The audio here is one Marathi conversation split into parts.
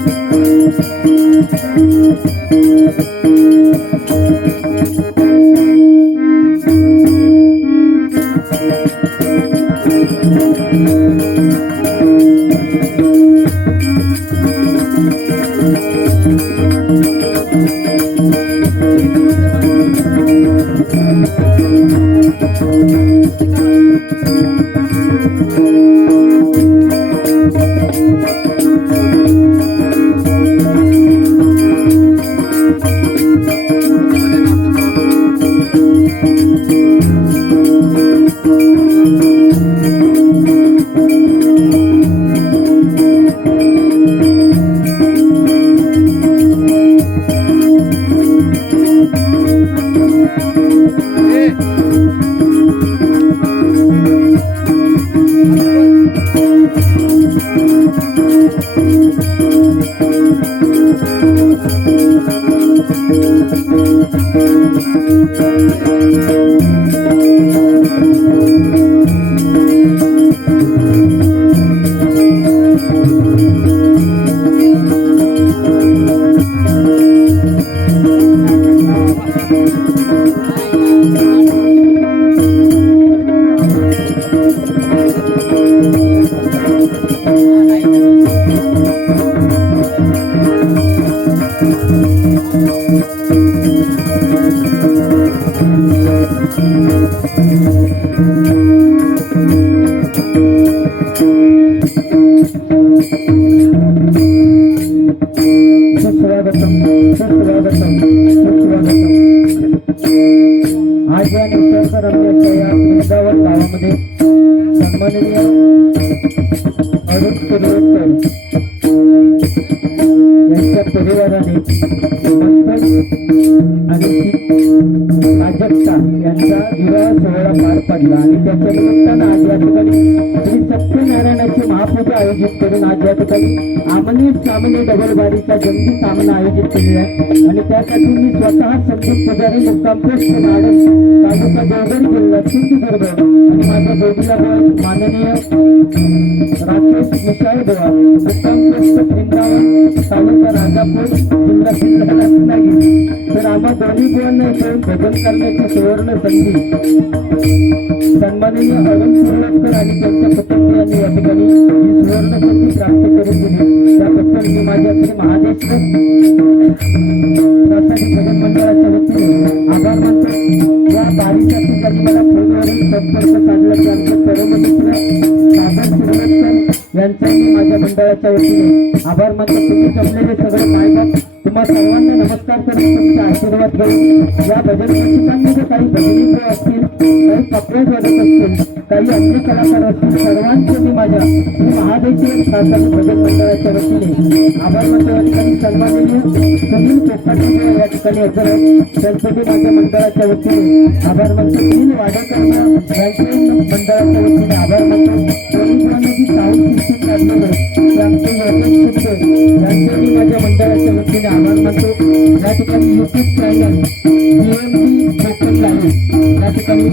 Thank you. सुस्वागतम सुस्वागतम बारीचा सामना आयोजित केली आहे. आणि त्यासाठी मी स्वतः संदीप पुजारी मुक्काम पोस्ट नाडन तालुका देवगड जिल्हा सिंधुदुर्ग. आणि माझ्या जोडीला माननीय राकेश मिसाळ बुवा मुक्काम पोस्ट वृंदावन तालुका राजापूर जिल्हा सिंधुदुर्ग. तर आम्हा दोन्ही बुवांना इथून भजन करण्याची सुवर्ण संधी. सन्माननीय अरुण सुरवटकर आणि त्यांच्या कुटुंबियांनी या ठिकाणी ही सुवर्ण संधी प्राप्त करून दिली. त्याबद्दल मी माझ्या श्री महादेश प्राथमिक भजन मंडळाच्या वतीने आभार मानतो. या बारीच्या ठिकाणी मला फोनवरून संपर्क साधला की आमचे परममित्र सागर सुरवटकर यांचाही मी माझ्या मंडळाच्या वतीने आभार मानतो. तुम्ही जमलेले सगळे मायबाप तुम्हा सर्वांना नमस्कार करून तुमचा आशीर्वाद घेऊन या भजन रसिकांनी काही भजनी असतील काही कपडे वाजत असतील काही अन्य कलाकार असतील सर्वांचे मी माझ्या श्री महादेवचे शासन भजन मंडळाच्या वतीने आभार मानतो. या ठिकाणी सन्माननीय सुनील कोकाटे या ठिकाणी असं गणपती माझ्या मंडळाच्या वतीने आभार मानतो. सुनील वाडेकरांना यांचे मंडळाच्या वतीने आभार मानतो. ठिकाणी YouTube channel GMC Konkan live या ठिकाणी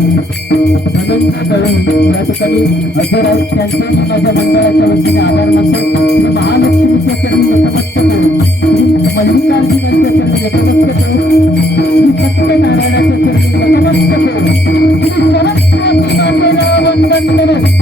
धनंजय दळवी या ठिकाणी हजर आहेत त्यांचे मी माझ्या मंडळाच्या वतीने आभार मानतो श्री महालक्ष्मीच्या चरणी नतमस्तक होऊन श्री मल्लिकार्जुन यांच्या चरणी नतमस्तक होऊन श्री सत्यनारायणाच्या चरणी नतमस्तक होऊन श्री सरस्वती मातेला वंदन करत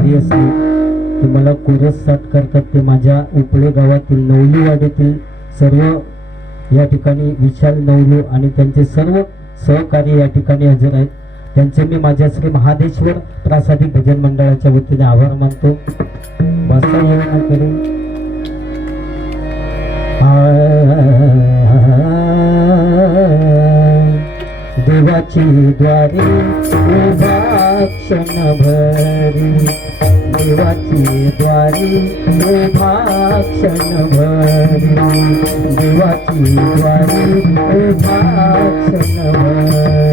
कुठेही ते मला कोरस साथ करतात ते माझ्या उपळे गावातील नवलीवाडीतील सर्व या ठिकाणी विशाल नवलू आणि त्यांचे सर्व सहकार्य या ठिकाणी हजर आहेत त्यांचे मी माझ्या श्री महादेश्वर प्रासादिक भजन मंडळाच्या वतीने आभार मानतो बसा घराची द्वारी उभाक्षण भरी देवाची द्वारी उभाक्षण भरी देवाची द्वारी उभाक्षण भरी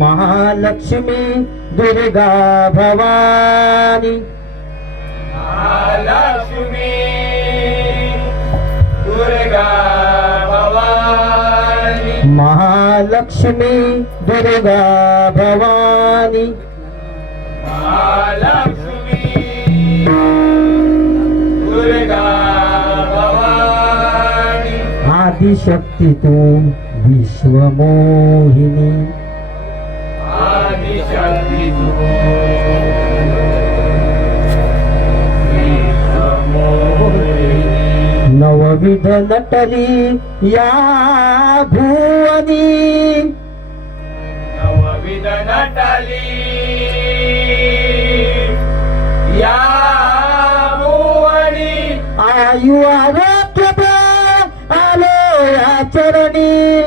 महालक्ष्मी दुर्गा भवानी। महालक्ष्मी महालक्ष्मी दुर्गा भवानी। महालक्ष्मी दुर्गा भवानी। आदिशक्ती तू विश्वमोहिनी। आदिशक्ती तू नवविध नटली या भुवनी. नवविध नटली या भुवनी. आयु आरोग्य आलो या चरणी.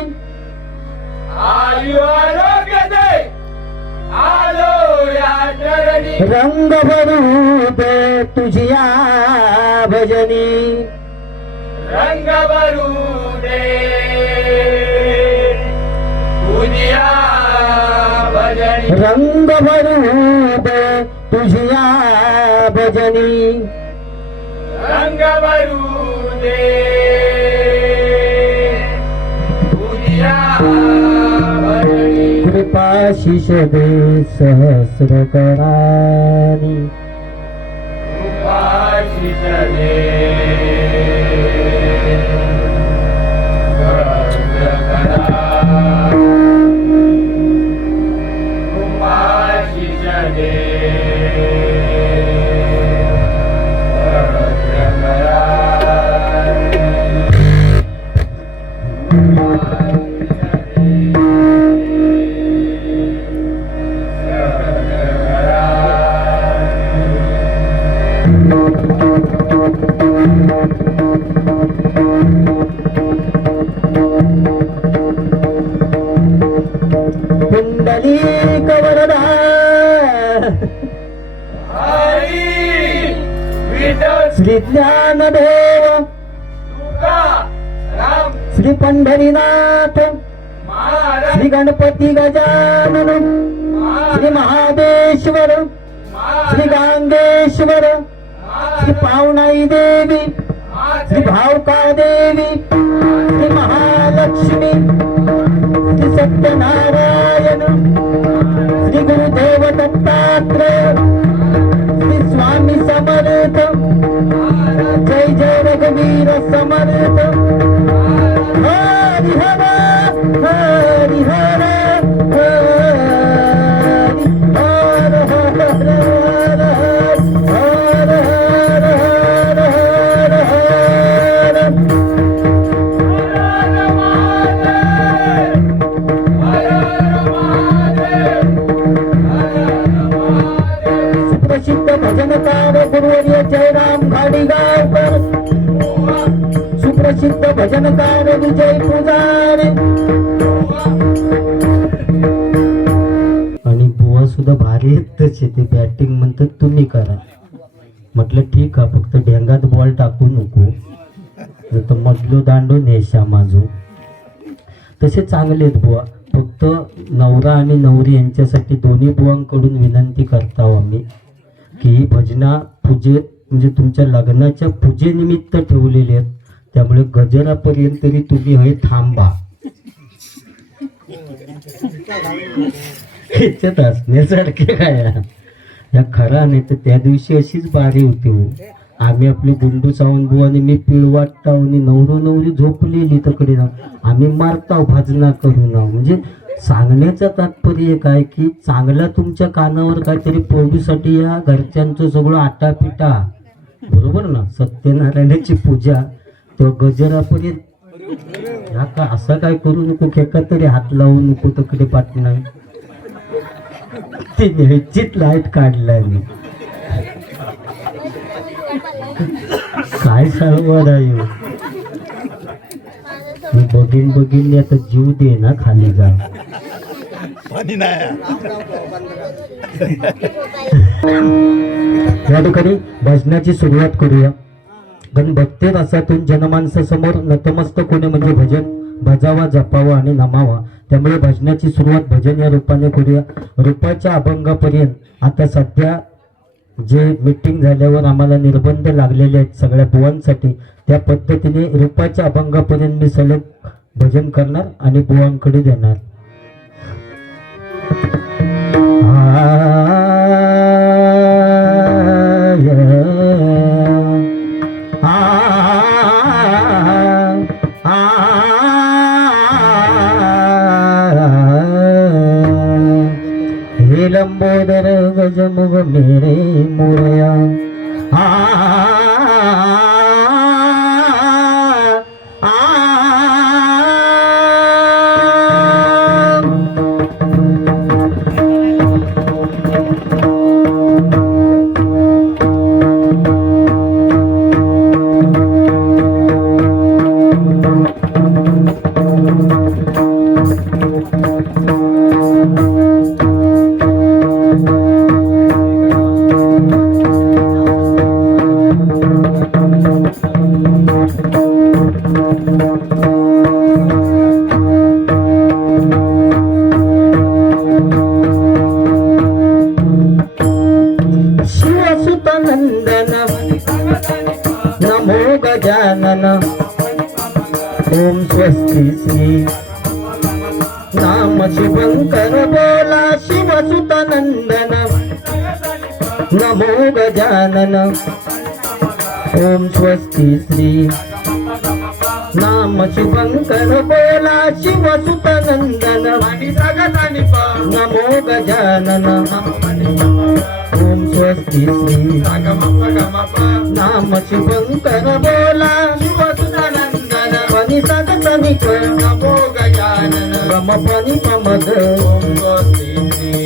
आयु आरोग्य दे आलो या चरणी. रंग भरू दे तुझिया भजनी. रंग भरूप तुझ्या भजनी। रंग कृपा शिष दे सहस्र करानी। कृपा शिष दे। Hare श्री भावका देवी? श्री महा सुद्धा तसे ते बॅटिंग म्हणतात तुम्ही करा. म्हटलं ठीक आहे फक्त ढेंगात बॉल टाकू नको. नाही तर मधलो दांडो नेशा माझो तसे चांगले आहेत बुवा. फक्त नवरा आणि नवरी यांच्यासाठी दोन्ही बुवांकडून विनंती करता आम्ही की ही भजना पूजे म्हणजे तुमच्या लग्नाच्या पूजेनिमित्त ठेवलेली आहेत. त्यामुळे गजरापर्यंत तरी तुम्ही हे थांबा. ह्याच्यात हसण्यासारखे काय या खरा नाही तर त्या दिवशी अशीच बारी होती. आम्ही आपली गुंडू सावंत आणि मी पिळवाटता आणि नवरो नवरी झोपलेली तकडे आम्ही मारताव भाजना करू ना. म्हणजे सांगण्याचं तात्पर्य काय की चांगला तुमच्या कानावर काहीतरी पडूसाठी या घरच्यांचं सगळं आटापिटा. बरोबर ना? सत्यनारायणाची पूजा तो गजरापर्यंत. ह्या का असं काय करू नको खेका तरी हात लावू नको तकडे पाठ नाही ते न्यायचीच लाइट काढलाय मी. काय ह्यो? मी बघीन बघीन मी आता जीव दे ना खाली जा या ठिकाणी भजनाची सुरुवात करूया. पण भक्ती रसातून जनमानसासमोर नतमस्तक होणे म्हणजे भजन. भजावा जपावा आणि नमावा. त्यामुळे भजनाची सुरुवात भजन या रूपाने करूया. रूपाच्या अभंगापर्यंत आता सध्या जे मीटिंग झाल्यावर आम्हाला निर्बंध लागलेले आहेत सगळ्या बुवांसाठी त्या पद्धतीने रूपाच्या अभंगापर्यंत मी सलग भजन करणार आणि बुवांकडे देणार. लंबोदर गजमुग मेरे मोरया पनी सग सनिक गम पनी पमग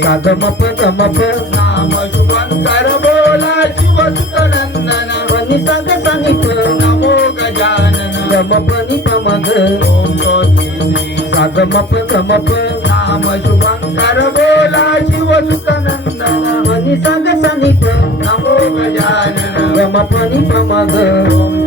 साग मप गम प पनी सग सनिक गम पनी पमग साग मप गम शुभंकर बोला शिव सुतनंदन पनी सग सनिक नमो गजानन गम पनी पमग ओम स्वस्ति साग मप गम प नाम शुभंकर बोला लंबोदर तू मम गम पनि प सिद्धी विनायक सग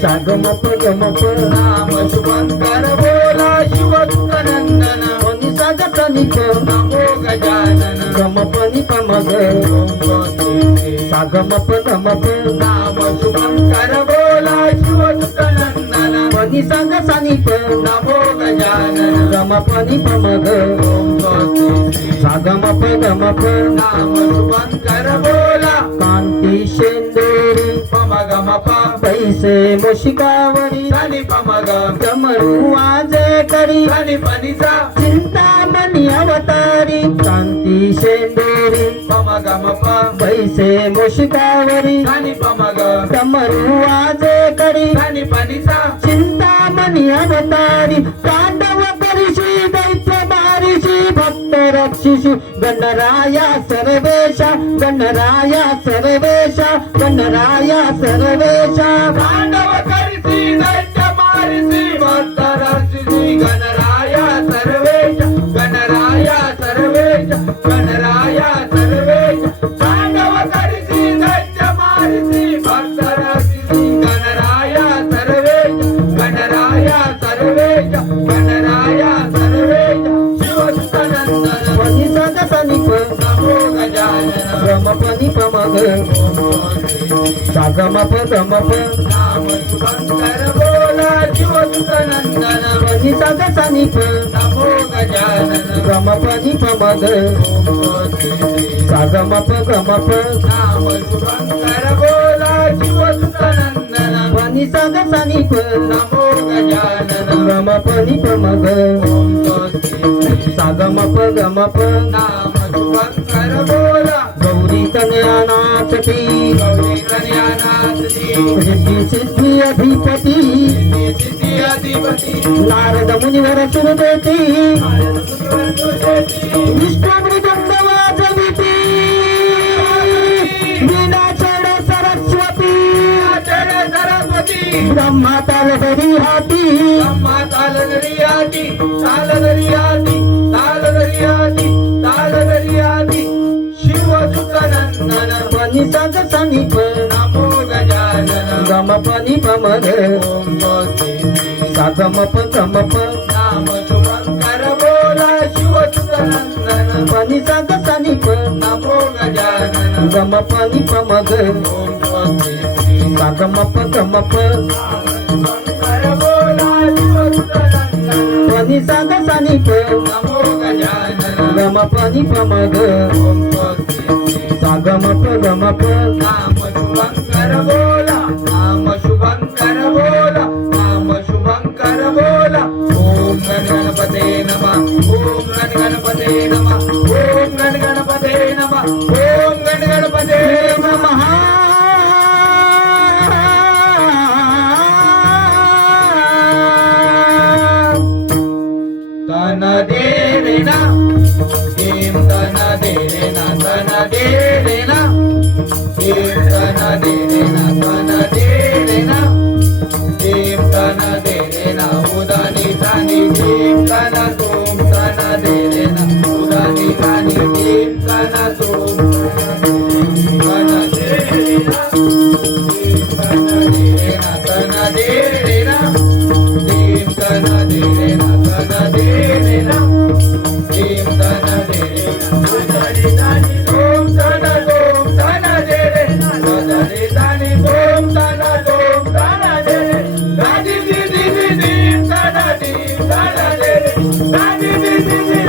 श्री साग मप गमप नाम शुभंकर बोला शिव सुतनंदन मनी सग सनिप नमो गजानन गमपनी पमग ओम स्वस्ति श्री साग मप गमप नाम शुभंकर बोला शिव सुतनंदन मनी सग सनिप नमो गजानन गमपनी पमग ओम स्वस्ति श्री साग मप गमप नाम शुभंकर बोला पैसे मुशिकावरी. सनि पम ग डमरू वाजे करी. पनि सा चिंतामणी अवतारी. कांती शेंदोरी. पम गम प पैसे मुशिकावरी. सनि पम ग डमरू वाजे करी. पनि सा चिंतामणी अवतारी. तांडव రక్షిషు గణరాయ సర్వేశ గణరాయ సర్వేశ గణరాయ సర్వేశ. పాండవ కరిసి గణరాయ సర్వేశ గణరాయ సర్వేశ గణ नाम शुभंकर बोला शिवसुत नंदन पनी साग सानी प नमो गजानन गमप नि पमग ओम श्री सागमप गमप नाम शुभंकर बोला शिवसुत नंदन पनी साग सानी प नमो गजानन गमप नाम शुभंकर बोला गौरी कन्यानाथ ती गौरी कन्यानाथ जी। रिद्धी सिद्धी अधिपती। सिद्धी अधिपति। नारद मुनिवर सुरदेती सरस्वती विष्णुमृदंड वाजविती वीणाचरण सरस्वती। ब्रह्मा तालधरी हाती। सुतनंदन पनी साग सनीप नमो गजानन गम पनी पमग ओम स्वस्ति सागमप गमप नाम शुभंकर बोला शिव सुतनंदन. पनी साग सनीप नमो गजानन गम पनी पमग ओम स्वस्ति सागमप गमप शुभंकर बोला शिव सुतनंदन. पनी साग सनीप नमो गजानन गम पनी पमग ओम स्वस्ति सागमप गमप नाम शुभंकर बोला नाम Ah, ah, ah, ah,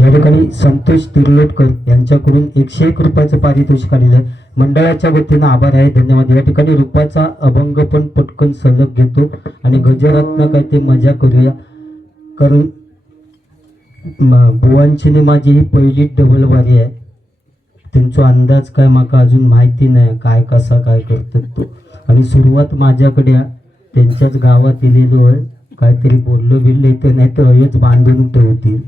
या ठिकाणी संतोष तिरलोटकर यांच्याकडून एकशे एक रुपयाचं पारितोषिक आलेलं आहे. मंडळाच्या वतीनं आभार आहे धन्यवाद. या ठिकाणी रुपाचा अभंग पण पटकन सलग घेतो आणि गजरातनं काय ते मजा करूया. कारण बुवांची माझी ही पहिली डबल वारी आहे. त्यांचा अंदाज काय माका अजून माहिती नाही काय कसा काय करतात तो. आणि सुरुवात माझ्याकडे त्यांच्याच गावात येलेलो आहे काहीतरी बोललो बिललो तर नाही तर हयच बांधून ठेवतील.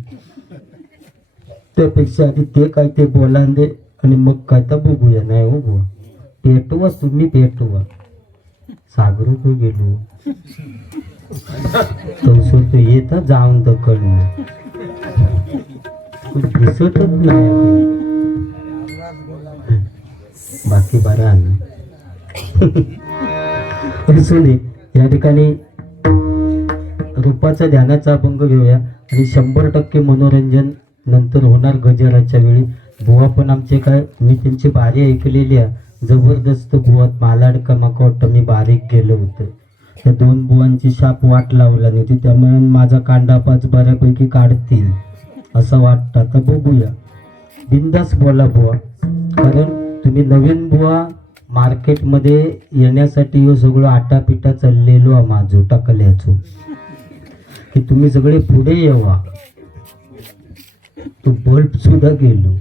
त्यापेक्षा आधी ते काय ते बोलांदे आणि मग काय तर बघूया नाही हो बुवा. पेटवा तुम्ही पेटवा. सागरू को गेलो? तवसो तो येता जाऊन दखल दिसतच नाही बाकी बरं आलं सुने या ठिकाणी रूपाचा ध्यानाचा अभंग घेऊया आणि शंभर टक्के मनोरंजन नंतर होणार गजराच्या वेळी. बुवा पण आमचे काय मी त्यांची बारी ऐकलेली आहे. जबरदस्त बुवात मालाड कमाका वाटतं मी बारीक गेलो होतं. त्या दोन बुवांची शाप वाट लावला नव्हती त्यामुळे माझा कांडापाच बऱ्यापैकी काढतील असं वाटतं. आता बघूया. बिंदास बोला बुवा. कारण तुम्ही नवीन बुवा मार्केटमध्ये येण्यासाठी हो सगळं आटापिटा चाललेलो माझो टाकल्याचो की तुम्ही सगळे पुढे येवा. तो बल्ब सुद्धा गेलो.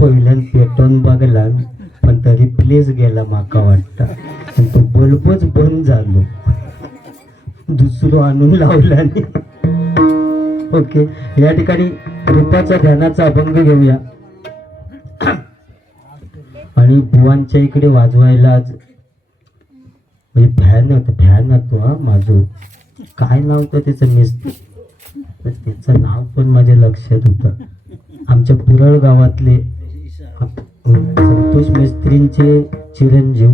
पहिल्यान पेटोन बघला पण तरी प्लेस गेला माका वाटता. पण तो बल्बच बंद झालो. दुसरो आणून लावला ओके या ठिकाणी रूपाचा ध्यानाचा अभंग घेऊया. आणि बुवांच्या इकडे वाजवायला आज म्हणजे फॅन भयानक फॅन हा माझं. काय नाव होतं त्याचं? मिस्त्री तर त्याचं नाव पण माझ्या लक्षात होतं. आमच्या पुरळ गावातले संतोष मिस्त्रींचे चिरंजीव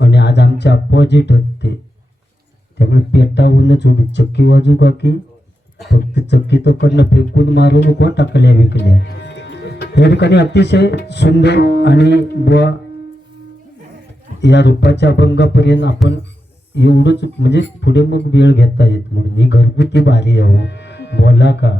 आणि आज आमचे अपोजिट होते त्यामुळे पेटावूनच उडू चक्की वाजू का की? फक्त चक्की तो कडनं फेकून मारून कोण टाकल्या विकल्या. या ठिकाणी अतिशय सुंदर आणि बुवा या रूपाच्या अभंगापर्यंत आपण एवढंच म्हणजे पुढे मग वेळ घेता येत म्हणून ही घरगुती बारी आहे हो. बोला का?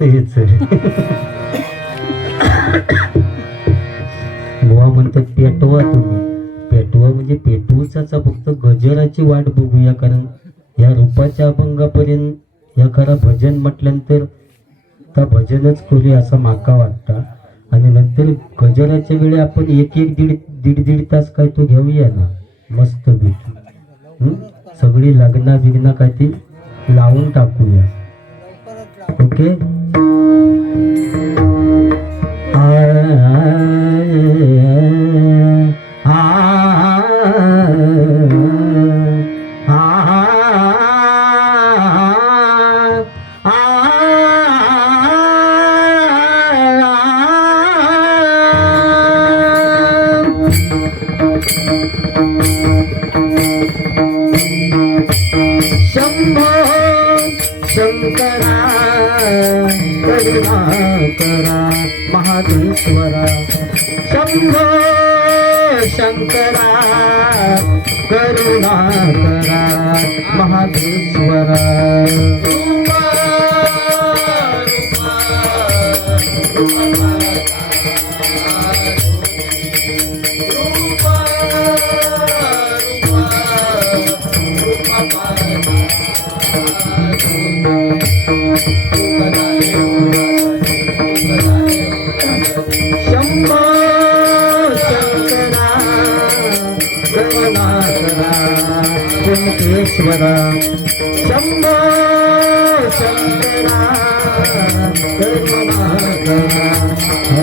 हेच. गजराची वाट बघूया कारण या रूपाच्या अभंगापर्यंत या खरा भजन म्हटल्यानंतर त्या भजनच करूया असं माका वाटतं. आणि नंतर गजराच्या वेळी आपण एक एक दीड दीड दीड तास काय तो घेऊया ना मस्त भेटू सगळी लग्ना बिग्ना काय ती लावून टाकूया. ओके? शंभो शंकरा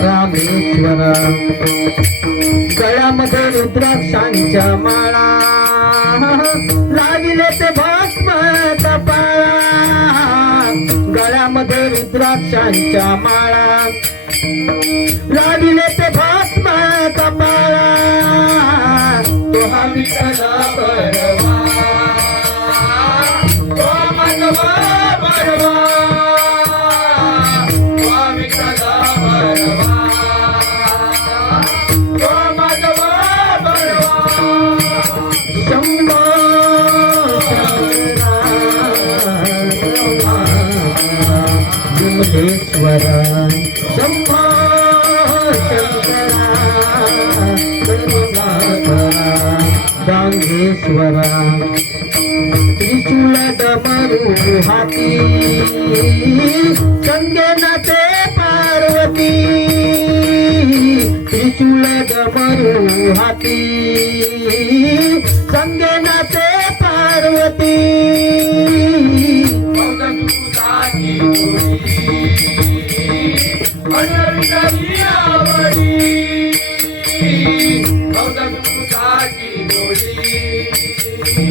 रामेश्वरा. गळ्यामध्ये रुद्राक्षांच्या माळा रुद्राक्षांच्या माळा. लाविले ते भस्म कपाळा. तो हा विठ्ठला परवा, तो माधवा ईश्वरा त्रिशूळ डमरू हाती. संगेनाचे पार्वती. त्रिशूळ डमरू हाती. संगेनाचे पार्वती. मौनदूताची जोडी, अनंताची आवडी.